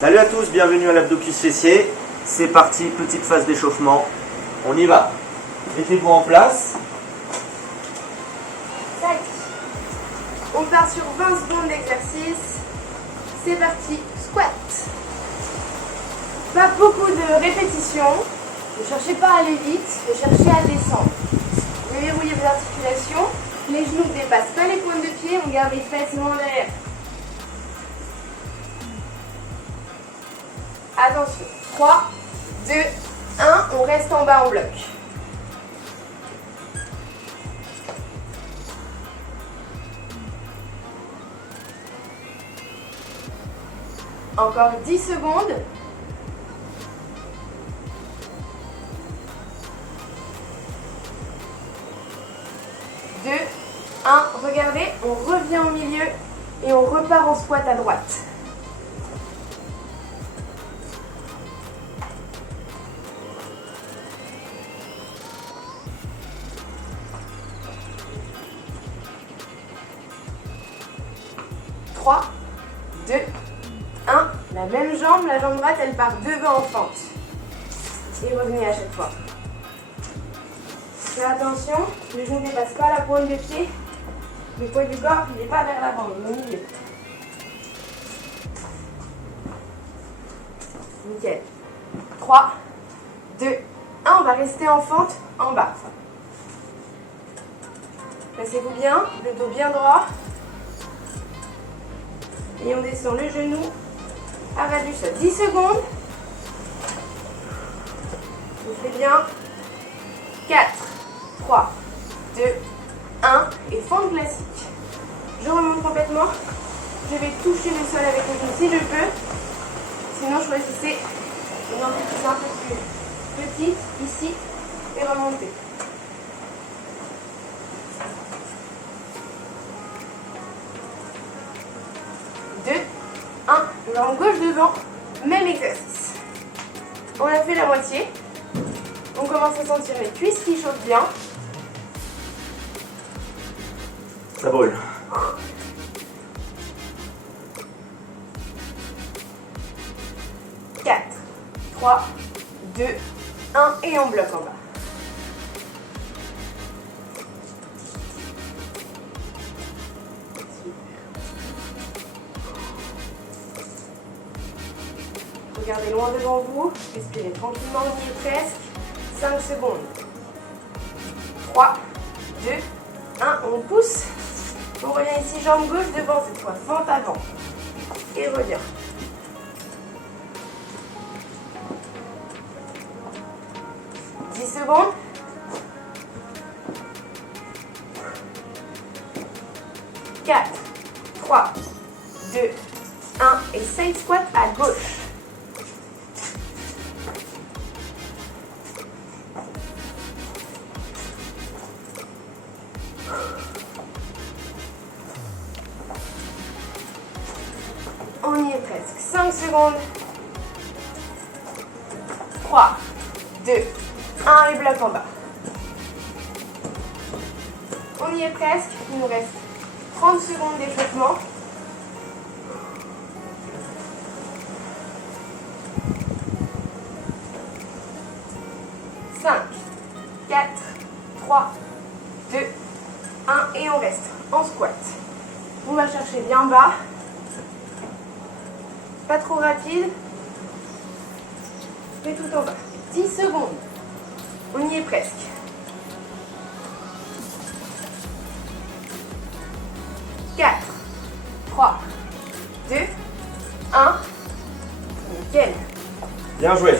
Salut à tous, bienvenue à l'abdo cuisse fessier. C'est parti, petite phase d'échauffement. On y va. Mettez-vous en place. Tac. On part sur 20 secondes d'exercice. C'est parti, squat. Pas beaucoup de répétitions. Ne cherchez pas à aller vite, ne cherchez à descendre. Déverrouillez vos articulations. Les genoux ne dépassent pas les pointes de pied, on garde les fesses loin derrière. Attention, 3, 2, 1, on reste en bas en bloc. Encore 10 secondes. 2, 1, regardez, on revient au milieu et on repart en squat à droite. Trois, 2, 1, la même jambe, la jambe droite elle part devant en fente. Et revenez à chaque fois. Faites attention, le genou ne dépasse pas la pointe de pied. Le poids du corps, il n'est pas vers l'avant, il est au milieu. Nickel. 3, 2, 1, on va rester en fente en bas. Placez-vous bien, le dos bien droit. Et on descend le genou à ras du sol. 10 secondes. Vous faites bien. 4, 3, 2, 1. Et fente classique. Je remonte complètement. Je vais toucher le sol avec le genou si je peux. Sinon, choisissez une amplitude un peu plus petite, ici, et remontez. 2, 1, jambe gauche devant, même exercice. On a fait la moitié. On commence à sentir les cuisses qui chauffent bien. Ça brûle. « 4, 3, 2, 1 et on bloque en bas. Regardez loin devant vous, respirez tranquillement, on y est presque. 5 secondes. 3, 2, 1, on pousse. On revient ici, jambe gauche devant cette fois, fente avant. Et revient. Secondes. 4, 3, 2, 1 et side squat à gauche. On y est presque. 5 secondes. 3, 2, 1 et bloc en bas. On y est presque. Il nous reste 30 secondes d'échauffement. « 5, 4, 3, 2, 1 et on reste en squat. On va chercher bien bas. Pas trop rapide. Mais tout en bas. 10 secondes. On y est presque. 4, 3, 2, 1. Nickel. Bien joué.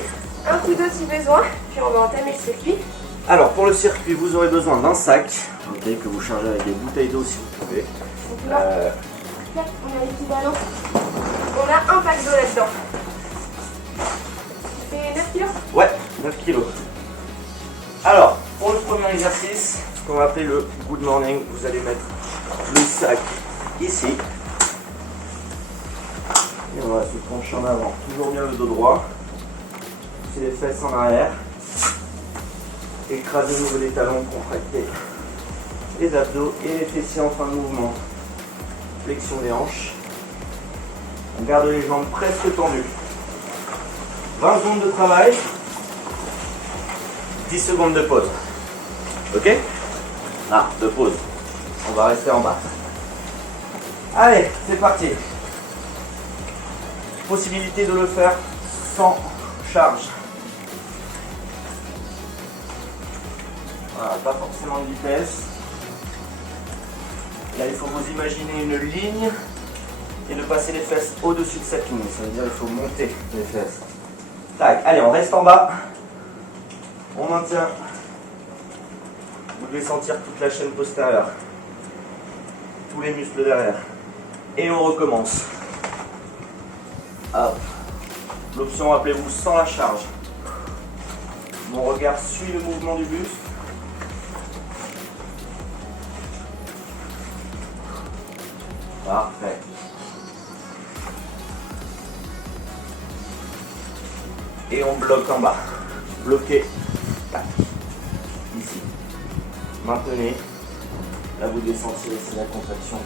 Un coup d'eau si besoin, puis on va entamer le circuit. Alors pour le circuit, vous aurez besoin d'un sac, que vous chargez avec des bouteilles d'eau si vous pouvez. Donc là, on a l'équivalent. On a un pack d'eau là-dedans. Ça fait 9 kilos. Ouais, 9 kilos. Alors, pour le premier exercice, ce qu'on va appeler le good morning, vous allez mettre le sac ici. Et on va se pencher en avant. Toujours bien le dos droit. Pousser les fesses en arrière. Écraser au niveau des talons, contracter les abdos et les fessiers en fin de mouvement. Flexion des hanches. On garde les jambes presque tendues. 20 secondes de travail, 10 secondes de pause. Ok? Ah, de pause. On va rester en bas. Allez, c'est parti. Possibilité de le faire sans charge. Voilà, pas forcément de vitesse. Là, il faut vous imaginer une ligne et de passer les fesses au-dessus de cette ligne. Ça veut dire qu'il faut monter les fesses. Tac, allez, on reste en bas. On maintient. Vous devez sentir toute la chaîne postérieure. Tous les muscles derrière. Et on recommence. Hop. L'option, rappelez-vous, sans la charge. Mon regard suit le mouvement du buste. Parfait. Et on bloque en bas. Bloquez. Tac. Ici. Maintenez. Là, vous devez sentir ici la contraction.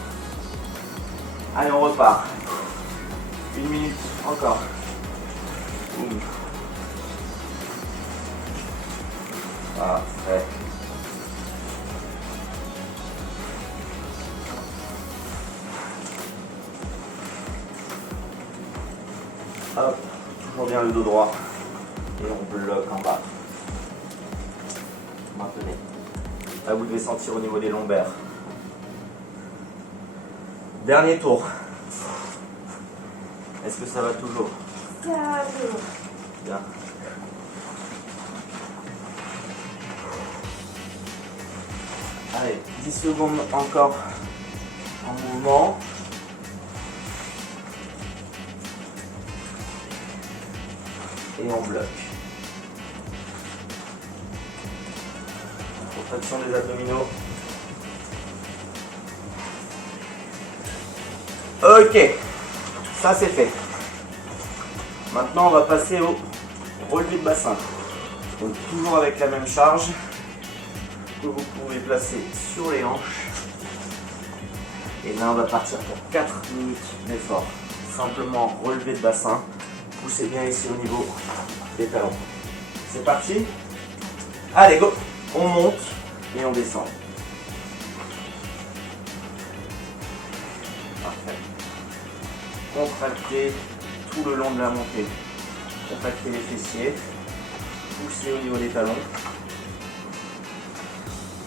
Allez, on repart. 1 minute encore. Boum. Parfait. Hop, toujours bien le dos droit. Et on bloque en bas. Maintenez. Là, vous devez sentir au niveau des lombaires. Dernier tour. Est-ce que ça va toujours? Ça va toujours. Bien. Allez, 10 secondes encore en mouvement. Et on bloque. Contraction des abdominaux. Ok, ça c'est fait. Maintenant on va passer au relevé de bassin. Donc toujours avec la même charge que vous pouvez placer sur les hanches. Et là on va partir pour 4 minutes d'effort. Simplement relevé de bassin. Poussez bien ici au niveau des talons. C'est parti. Allez, go. On monte et on descend. Parfait. Contractez tout le long de la montée. Contractez les fessiers. Poussez au niveau des talons.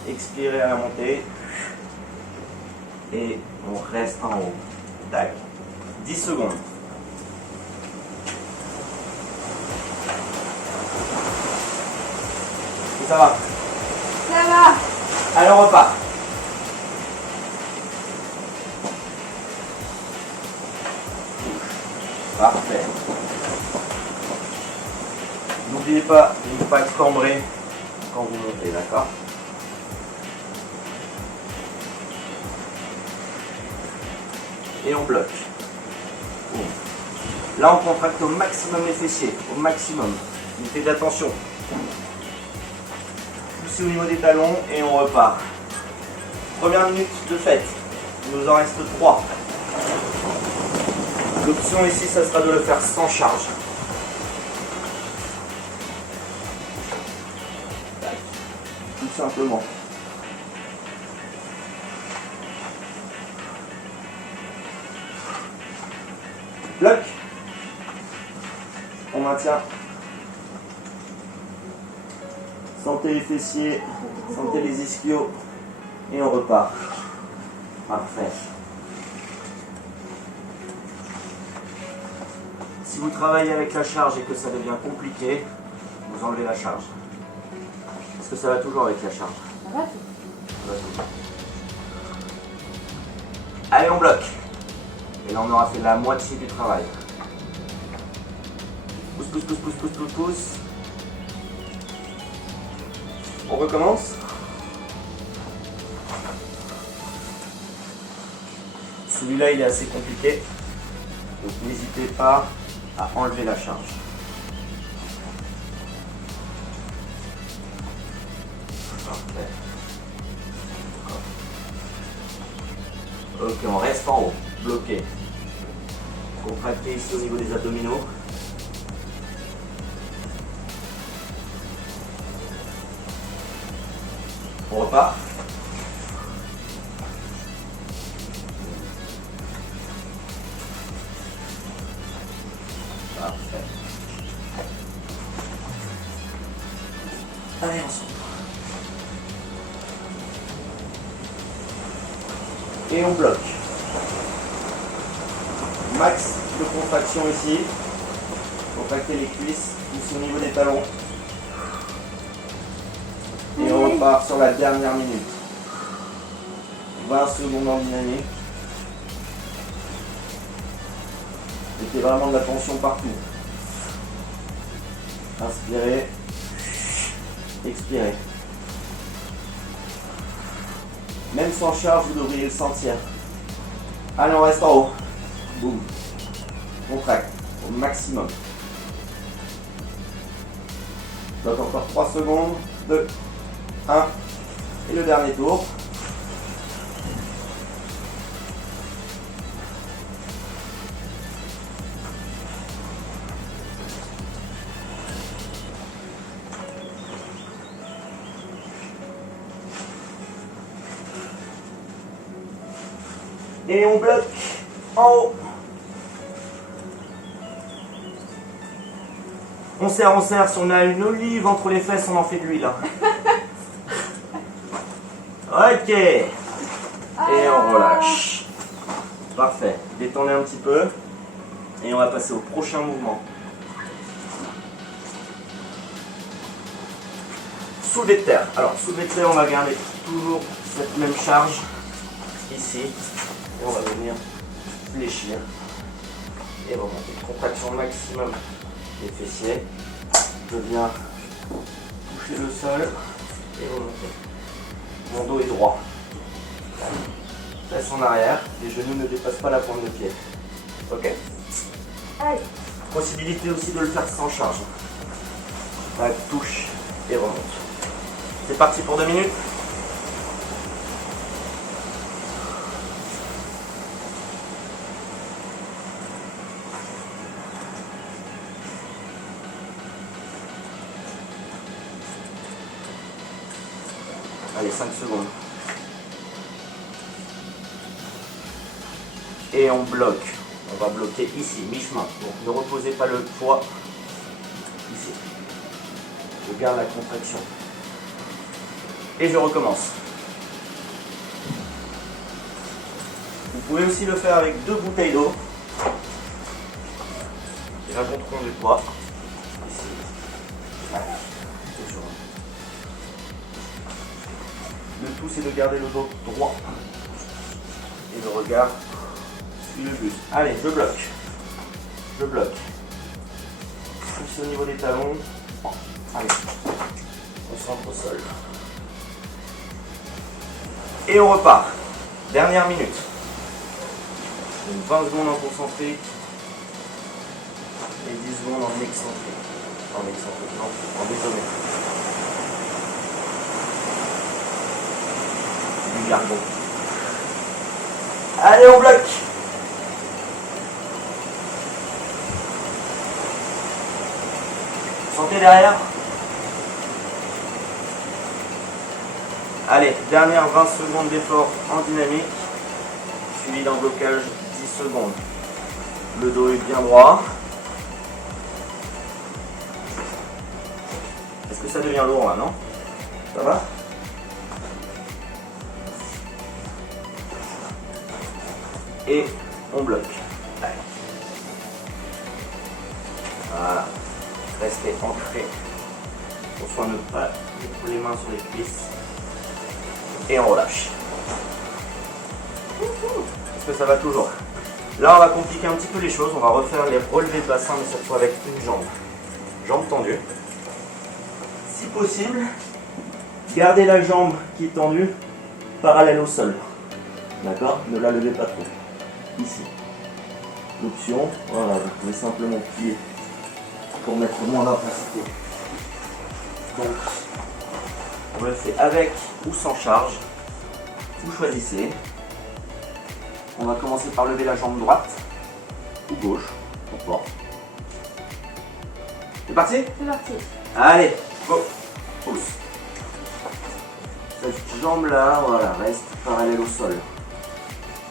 Expirez à la montée. Et on reste en haut. Tac. 10 secondes. Ça va? Ça va. Allez, on repart. Parfait. N'oubliez pas de ne pas cambrer quand vous montez, d'accord? Et on bloque. Boum. Là, on contracte au maximum les fessiers, au maximum. Faites attention. Poussez au niveau des talons et on repart. Première minute de fête. Il nous en reste 3. L'option ici, ça sera de le faire sans charge. Tout simplement. Bloc. On maintient. Sentez les fessiers, sentez les ischios et on repart. Parfait. Si vous travaillez avec la charge et que ça devient compliqué, vous enlevez la charge. Est-ce que ça va toujours avec la charge? Ça va tout. Ça va toujours. Allez, on bloque. Et là, on aura fait la moitié du travail. Pousse, pousse, pousse, pousse, pousse, pousse, pousse. On recommence. Celui-là, il est assez compliqué. Donc, n'hésitez pas à enlever la charge. Parfait. Ok, on reste en haut, bloqué. Contractez ici au niveau des abdominaux. On repart. Parfait. Allez, ensemble. Et on bloque. Max de contraction ici. Contracter les cuisses, pousse au niveau des talons. Et on repart sur la dernière minute. 20 secondes en dynamique. Mettez vraiment de la tension partout. Inspirez. Expirez. Même sans charge, vous devriez le sentir. Allez, on reste en haut. Boum. Contracte au maximum. Donc encore 3 secondes. 2, 1. Et le dernier tour. Et on bloque en haut. On serre. Si on a une olive entre les fesses, on en fait de l'huile. Ok. Et on relâche. Parfait. Détendez un petit peu. Et on va passer au prochain mouvement. Soulevé de terre. Alors, soulevé de terre, on va garder toujours cette même charge. Ici. Et on va venir fléchir. Et remonter. Contraction maximum des fessiers. Je viens toucher le sol et remonter. Mon dos est droit. Fesse en arrière. Les genoux ne dépassent pas la pointe de pied. Ok. Allez. Possibilité aussi de le faire sans charge. Là, touche et remonte. C'est parti pour 2 minutes. Allez, 5 secondes. Et on bloque. On va bloquer ici, mi-chemin. Donc ne reposez pas le poids ici. Je garde la contraction. Et je recommence. Vous pouvez aussi le faire avec 2 bouteilles d'eau. Et rajouterons du poids. Ici. Voilà. Toujours. Le tout, c'est de garder le dos droit. Et le regard suit le but. Allez, je bloque. Je bloque. Pousse au niveau des talons. Allez. On se rentre au sol. Et on repart. Dernière minute. Donc 20 secondes en concentrique. Et 10 secondes en excentrique. En excentrique, non, en isométrique. Du gargon. Allez, on bloque. Sentez derrière. Allez, dernière 20 secondes d'effort en dynamique, suivi d'un blocage 10 secondes. Le dos est bien droit. Est-ce que ça devient lourd là, non? Ça va? Et on bloque. Allez. Voilà. Restez ancré. Pour soin de ne pas mettre les mains sur les cuisses. Et on relâche. Est-ce que ça va toujours? Là, on va compliquer un petit peu les choses. On va refaire les relevés de bassin, mais cette fois avec une jambe. Jambe tendue. Si possible, gardez la jambe qui est tendue parallèle au sol. D'accord? Ne la levez pas trop. Ici. L'option, voilà, vous pouvez simplement plier pour mettre moins d'intensité. Donc, on le fait avec ou sans charge. Vous choisissez. On va commencer par lever la jambe droite ou gauche. Bon. C'est parti? C'est parti. Allez, go. Pousse. Cette jambe là, voilà, reste parallèle au sol.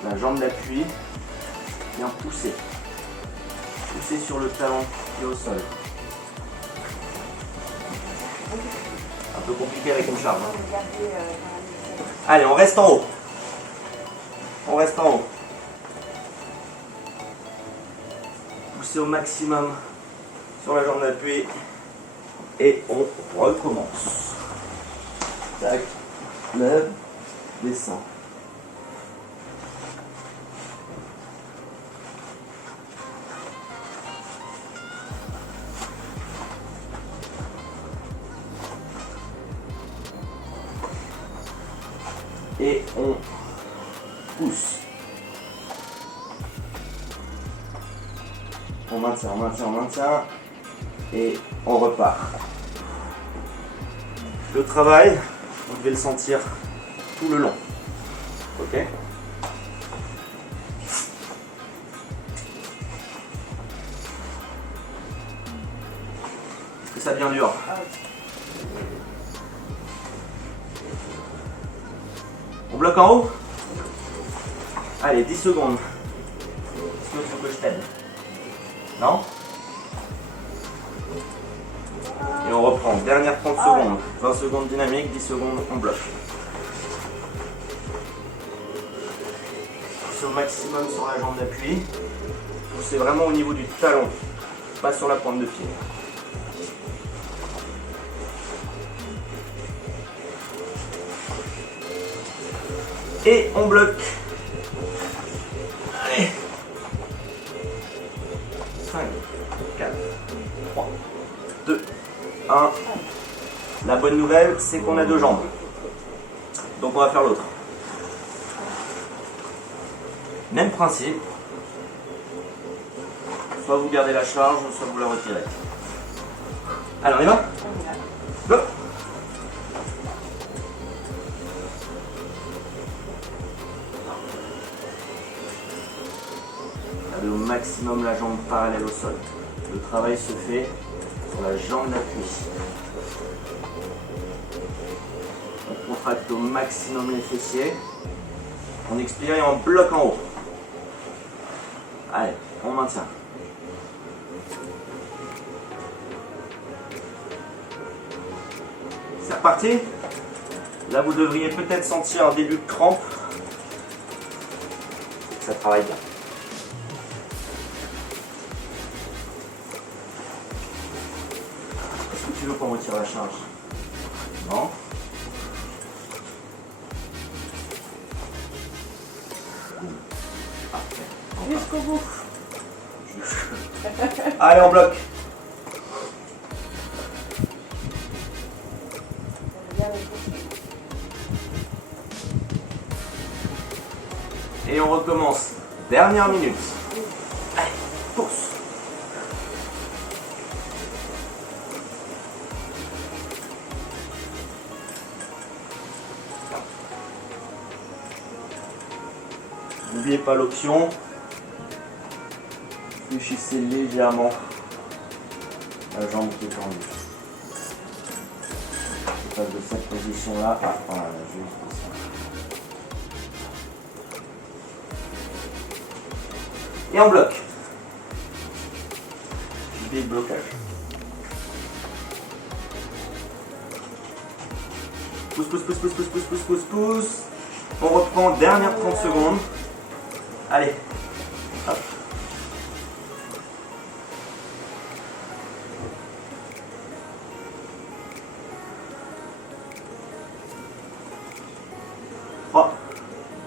La jambe d'appui, bien pousser. Pousser sur le talon qui est au sol. Un peu compliqué avec une charge. Hein. Allez, on reste en haut. On reste en haut. Poussez au maximum sur la jambe d'appui. Et on recommence. Tac, lève, descend. Et on pousse. On maintient, on maintient, on maintient. Et on repart. Le travail, vous devez le sentir tout le long. Ok? Est-ce que ça devient dur? On bloque en haut? Allez, 10 secondes. Est-ce que tu veux que je t'aide? Non? Et on reprend. Dernière 30 secondes. 20 secondes dynamique, 10 secondes on bloque. Poussez au maximum sur la jambe d'appui. Poussez vraiment au niveau du talon, pas sur la pointe de pied. Et on bloque. Allez. 5, 4, 3, 2, 1. La bonne nouvelle, c'est qu'on a deux jambes. Donc on va faire l'autre. Même principe. Soit vous gardez la charge, soit vous la retirez. Allez, on y va? Go! Gardez au maximum la jambe parallèle au sol. Le travail se fait sur la jambe d'appui. On contracte au maximum les fessiers. On expire et on bloque en haut. Allez, on maintient. C'est reparti. Là, vous devriez peut-être sentir un début de crampe. Ça travaille bien. Est-ce que tu veux qu'on retire la charge? Non? Parfait. Jusqu'au bout. Allez, on bloque. Et on recommence. Dernière minute. Allez, pousse. N'oubliez pas l'option. Fléchissez légèrement la jambe qui est tendue. Je passe de cette position-là à voilà, juste ça. Et on bloque. Big blocage. Pousse, pousse, pousse, pousse, pousse, pousse, pousse, pousse, pousse. On reprend, dernière 30 secondes. Allez. Hop. Trois,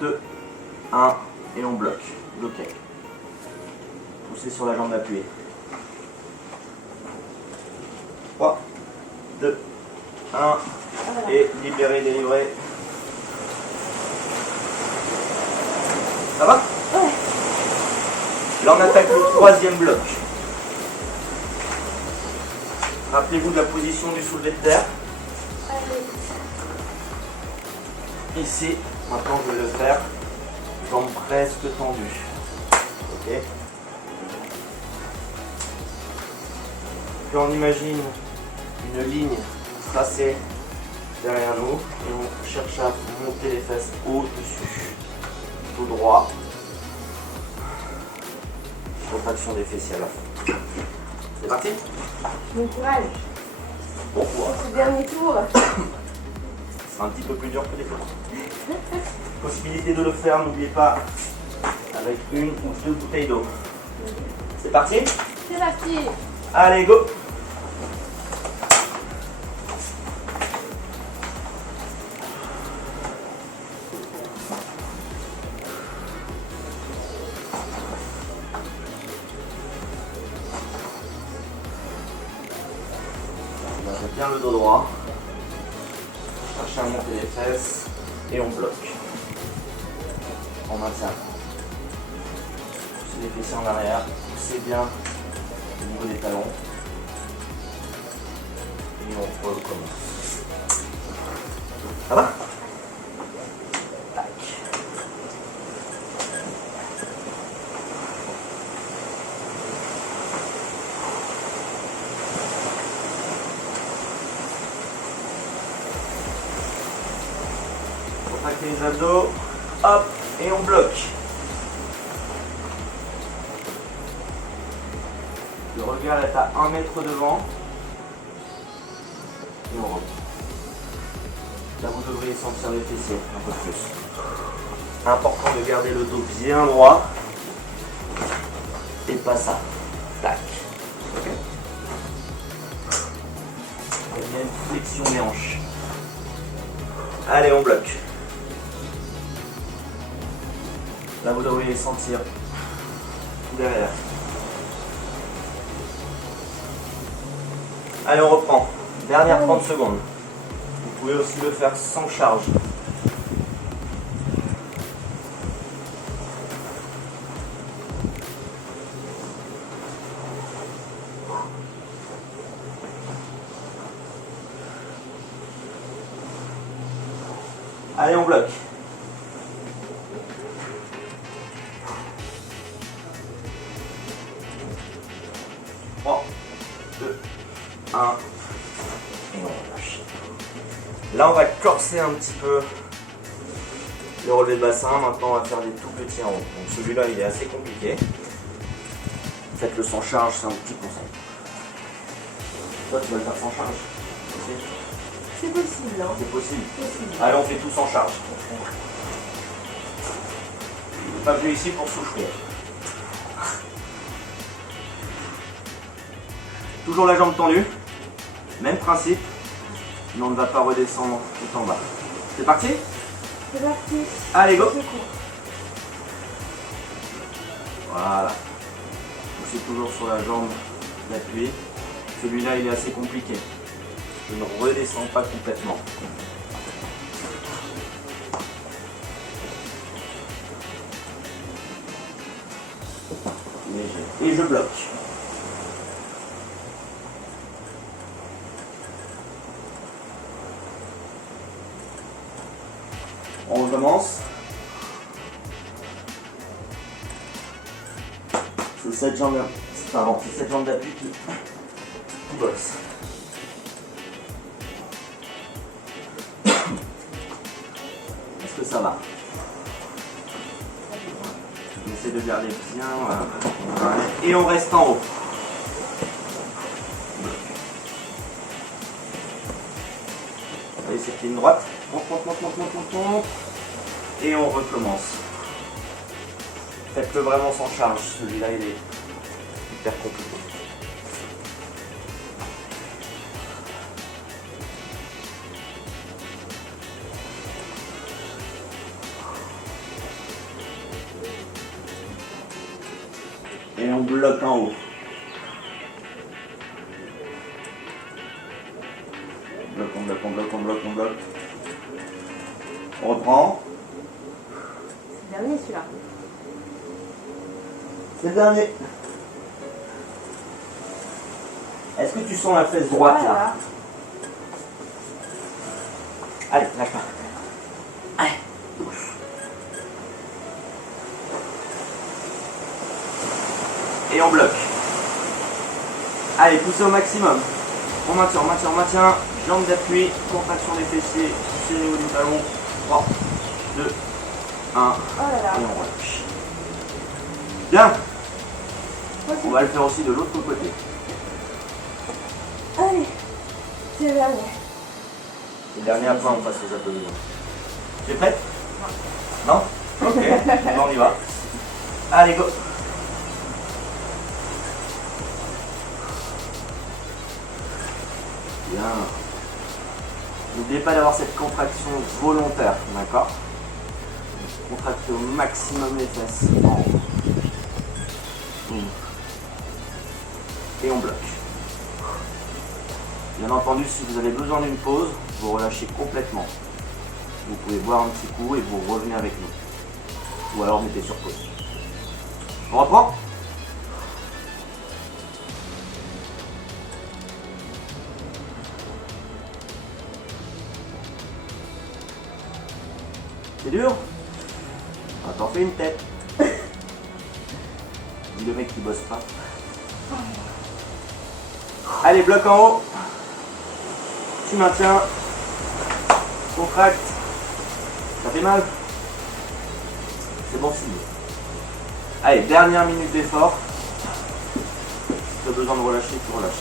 2, 1 et on bloque. Bloqué. Poussez sur la jambe appuyée. 3, 2, 1 et libérez, délivrez. Ça va? Ouais. Là on attaque le troisième bloc. Rappelez-vous de la position du soulevé de terre. Ici, maintenant je vais le faire. Jambes presque tendues. Ok. Puis on imagine une ligne tracée derrière nous et on cherche à monter les fesses au-dessus. Tout droit. Contraction des fessiers à la fin. C'est parti? Bon courage. Bon courage. Ce dernier tour. C'est un petit peu plus dur que les autres. Possibilité de le faire, n'oubliez pas, avec une ou deux bouteilles d'eau. C'est parti? C'est parti. Allez, go! On bien le dos droit. Cherchez à monter les fesses et on bloque. On maintient. Poussez les fessiers en arrière. Poussez bien au niveau des talons. Et on recommence. Ça va? Tac. Contractez les abdos. Hop. Et on bloque. Le regard est à 1 mètre devant. Et on reprend. Là, vous devriez sentir les fessiers un peu plus. Important de garder le dos bien droit. Et pas ça. Tac. Ok. Il y a une flexion des hanches. Allez, on bloque. Là, vous devriez sentir tout derrière. Allez, on reprend. Dernière 30 secondes. Vous pouvez aussi le faire sans charge. Allez, on bloque. Et on relâche. Là, on va corser un petit peu le relevé de bassin. Maintenant, on va faire des tout petits en haut. Donc celui-là, il est assez compliqué. Faites-le sans charge, c'est un petit conseil. Toi, tu vas le faire sans charge? C'est possible, hein? C'est possible. Allez, on fait tout sans charge. Je ne suis pas venu ici pour souffrir. Toujours la jambe tendue. Même principe, mais on ne va pas redescendre tout en bas. C'est parti? C'est parti. Allez, go! Voilà. C'est toujours sur la jambe d'appui. Celui-là, il est assez compliqué. Je ne redescends pas complètement. Léger. Et je bloque. On recommence. C'est cette jambe, pardon, c'est cette jambe d'appui qui bosse. Est-ce que ça va? On essaie de garder bien. Voilà. Et on reste en haut. Allez, c'est ligne droite. Monte. Et on recommence. Faites-le vraiment sans charge. Celui-là, il est hyper compliqué. Et on bloque en haut. On bloque. On reprend. C'est le dernier celui-là. C'est le dernier. Est-ce que tu sens la fesse droite là? Allez, lâche pas. Allez. Et on bloque. Allez, poussez au maximum. On maintient, on maintient, on maintient. Jambe d'appui, contraction des fessiers, tirez au haut du talon. 3, 2, 1. Oh là là. Et on relâche. Bien. Vas-y. On va le faire aussi de l'autre côté. Allez. C'est le dernier. C'est le dernier, après on passe aux abdominaux. Tu es prête? Non? Ok, bon, on y va. Allez, go. Bien. N'oubliez pas d'avoir cette contraction volontaire, d'accord? Contractez au maximum les fesses. En haut. Et on bloque. Bien entendu, si vous avez besoin d'une pause, vous relâchez complètement. Vous pouvez boire un petit coup et vous revenez avec nous. Ou alors mettez sur pause. On reprend? C'est dur? Ah, t'en fais une tête. Dis le mec qui bosse pas. Allez, bloc en haut. Tu maintiens. Contracte. Ça fait mal? C'est bon signe. Allez, dernière minute d'effort. Si tu as besoin de relâcher, tu relâches.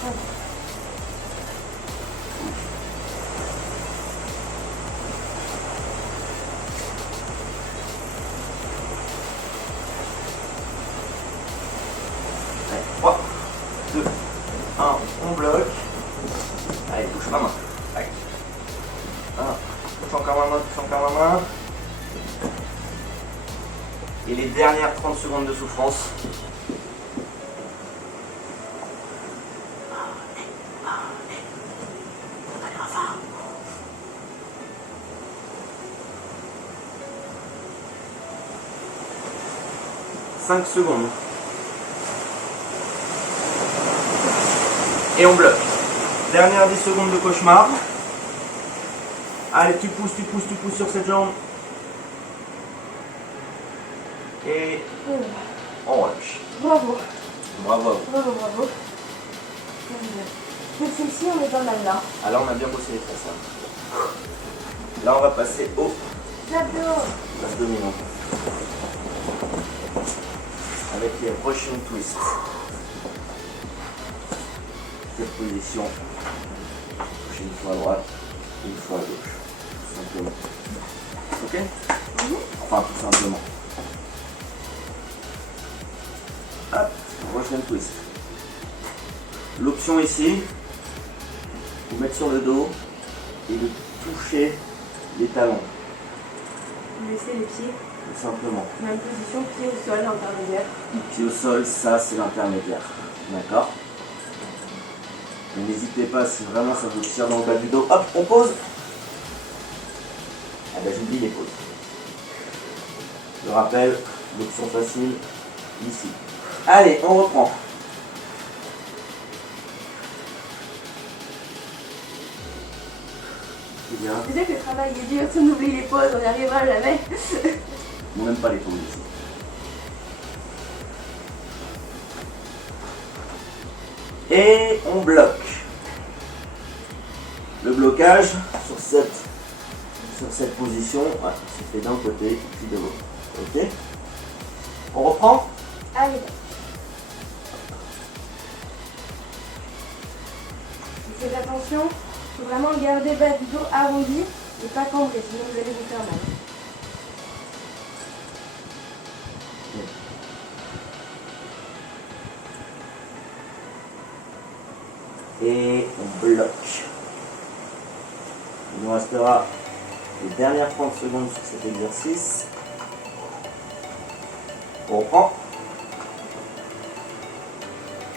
Allez, 3, 2, 1, on bloque. Allez, touche ma main. Allez. Touche encore ma main, touche encore ma main. Et les dernières 30 secondes de souffrance. « 5 secondes. Et on bloque. Dernière 10 secondes de cauchemar. Allez, tu pousses sur cette jambe. Et on relâche. Bravo. Bravo. Bravo, bravo. Donc ici, on est pas mal là. Alors on a bien bossé les fesses. Hein. Là on va passer aux abdominaux. Avec les Russian Twist. Cette position. Touche une fois à droite, une fois à gauche. Tout simplement. Ok? Enfin tout simplement. Hop, Russian Twist. L'option ici, vous mettre sur le dos et de toucher les talons. Laissez les pieds. Tout simplement. Même position, pied au sol, intermédiaire. Pied au sol, ça c'est l'intermédiaire. D'accord? Mais n'hésitez pas, si vraiment ça vous tire dans le bas du dos, hop, on pose. Ah ben j'oublie les pauses. Je rappelle, l'option facile, ici. Allez, on reprend. C'est bien. C'est sûr que le travail est dur, si on oublie les pauses, on n'y arrivera jamais. On n'aime pas les pauses ici. Et on bloque. Le blocage sur cette position, ouais, c'est fait d'un côté puis de l'autre. Ok? On reprend? Allez. Faites attention, il faut vraiment garder le bas du dos arrondi et pas cambré, sinon vous allez vous faire mal. Et on bloque. Il nous restera les dernières 30 secondes sur cet exercice. On reprend.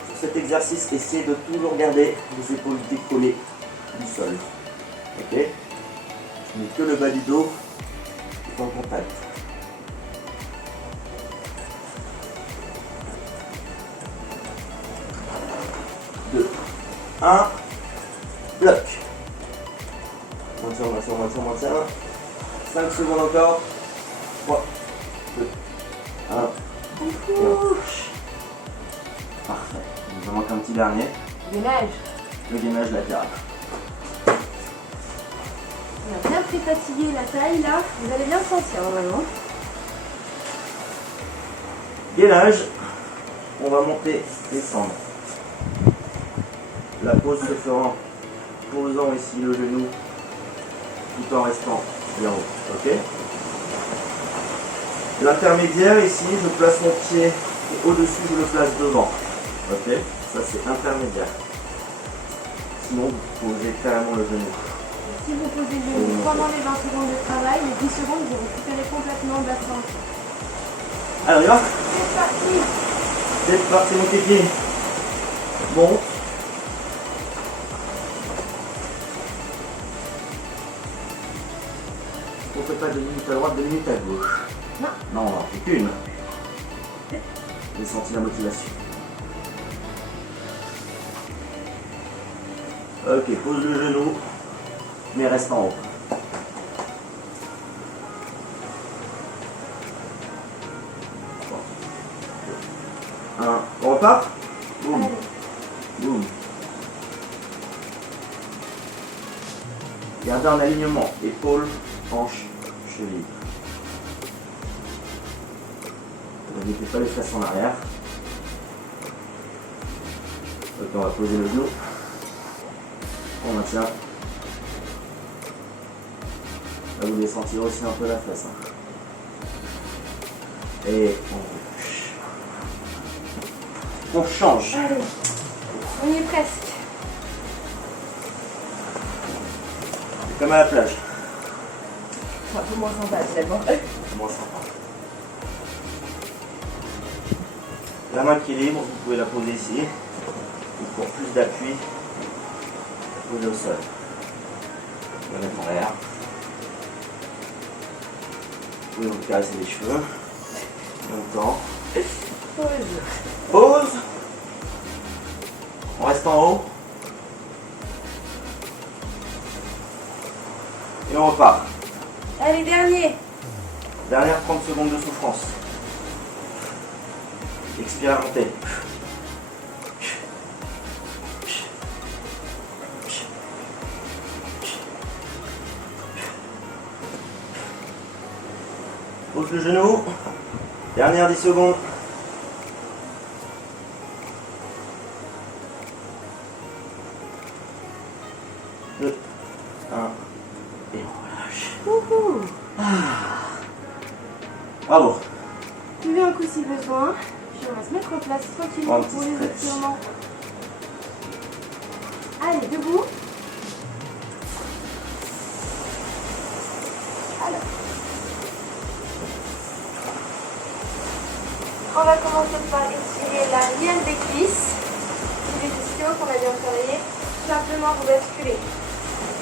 Sur cet exercice, essayez de toujours garder les épaules décollées du sol. Ok? Je mets que le bas du dos en contact. 2, 1, bloc. Maintien. 5 secondes encore. 3, 2, 1. Et on touche. Parfait. Il nous en manque un petit dernier. Des neiges. le gainage latéral. On a bien pré-fatigué la taille là, vous allez bien le sentir normalement. Gainage, on va monter, descendre. La pose se fera en posant ici le genou tout en restant bien haut. Ok. L'intermédiaire ici, je place mon pied et au-dessus je le place devant. Ok. Ça c'est intermédiaire. Sinon vous posez carrément le genou. Si vous posez le genou pendant les 20 secondes de travail, les 10 secondes vous récupérez complètement de la santé. Alors on y va. C'est parti. C'est parti mon kéké. Monte. On ne fait pas 2 minutes à droite, 2 minutes à gauche. Non. Non, on n'en fait qu'une. J'ai senti la motivation. Ok, pose le genou, mais reste en haut. On repart. Boum. Boum. Gardez un alignement. Épaules, hanches, cheville. Ne mettez pas les fesses en arrière. Ok, on va poser le genou. On maintient. Là, vous devez sentir aussi un peu la fesse. Et on change. Allez, on y est presque. C'est comme à la plage. C'est un peu moins sympa finalement. Moins sympa. La main qui est libre, vous pouvez la poser ici. Et pour plus d'appui, posez au sol. On va mettre en l'air. Vous pouvez vous caresser les cheveux. En même temps. Pause. Pause. On reste en haut. Et on repart. Allez, dernier. Dernière 30 secondes de souffrance. Expire, montez. Pose le genou. Dernière 10 secondes. Deux, un, et on relâche. Wouhou. Bravo. Levez un coup si besoin. Puis on va se mettre en place tranquillement Un petit pour les stretch. étirements. Allez, debout. Alors. On va commencer par étirer l'arrière des cuisses. Les ischios qu'on a bien travaillé. Simplement vous basculez.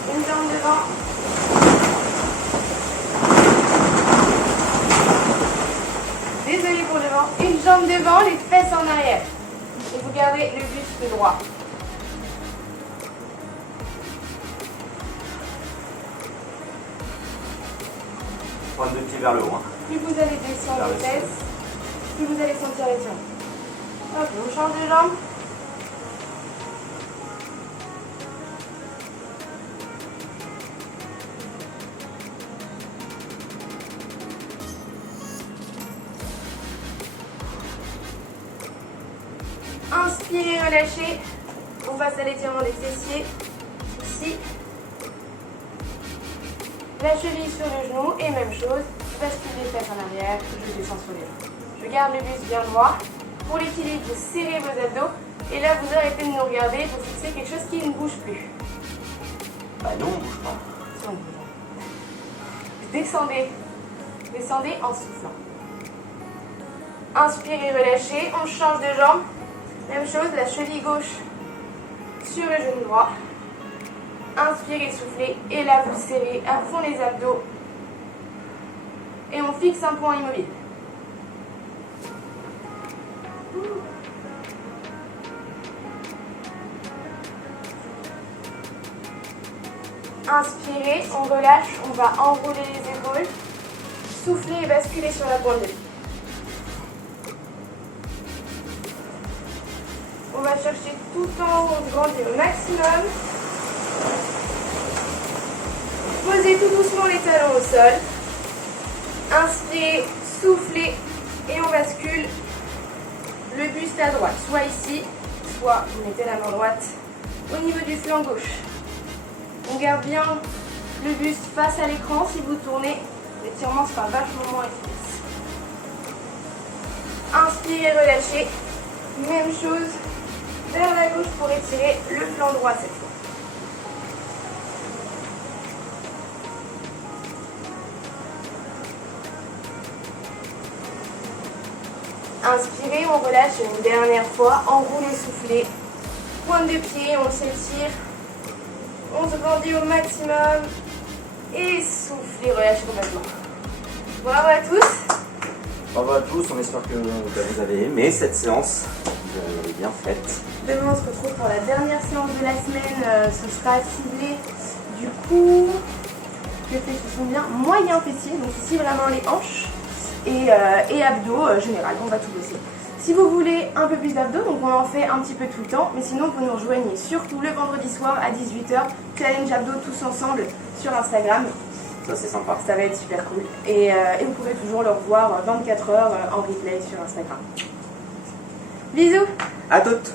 Une jambe devant. Désolé pour devant. Une jambe devant, les fesses en arrière. Et vous gardez le buste droit. Pointe de pied vers le haut. Plus vous allez descendre Vers les le fesses, plus vous allez sentir les jambes. Hop, on change de jambe. Inspirez, relâchez. On passe à l'étirement des fessiers. Ici. La cheville sur le genou et même chose. Je bascule les fesses en arrière, je descends sur les genoux. Je garde le buste bien droit. Pour l'équilibre, vous serrez vos abdos. Et là, vous arrêtez de nous regarder pour fixer quelque chose qui ne bouge plus. Bah non, on bouge pas. Si on bouge. Descendez. Descendez en soufflant. Inspirez, relâchez. On change de jambe. Même chose, la cheville gauche sur le genou droit. Inspirez, soufflez. Et là, vous serrez à fond les abdos. Et on fixe un point immobile. Inspirez, on relâche, on va enrouler les épaules. Soufflez et basculez sur la pointe de pied. On va chercher tout en haut, on grandit au maximum. Posez tout doucement les talons au sol. Inspirez, soufflez et on bascule le buste à droite, soit ici, soit vous mettez la main droite au niveau du flanc gauche. On garde bien le buste face à l'écran. Si vous tournez, l'étirement sera vachement moins efficace. Inspirez, relâchez. Même chose vers la gauche pour étirer le flanc droit cette fois. Inspirez, on relâche une dernière fois, enroulez, soufflez. Pointe de pied, on s'étire. On se grandit au maximum. Et soufflez, relâchez complètement. Bravo à tous. Bravo à tous, on espère que vous avez aimé cette séance. Vous l'avez bien faite. Demain, on se retrouve pour la dernière séance de la semaine. Ce sera ciblé du coup. Les fessiers sont bien moyen fessier, donc ici vraiment les hanches et abdos général. On va tout bosser. Si vous voulez un peu plus d'abdos, donc on en fait un petit peu tout le temps, mais sinon vous nous rejoignez surtout le vendredi soir à 18 h, challenge abdos tous ensemble sur Instagram. Ça c'est sympa. Ça va être super cool. Et vous pourrez toujours le revoir 24 h en replay sur Instagram. Bisous. À toutes.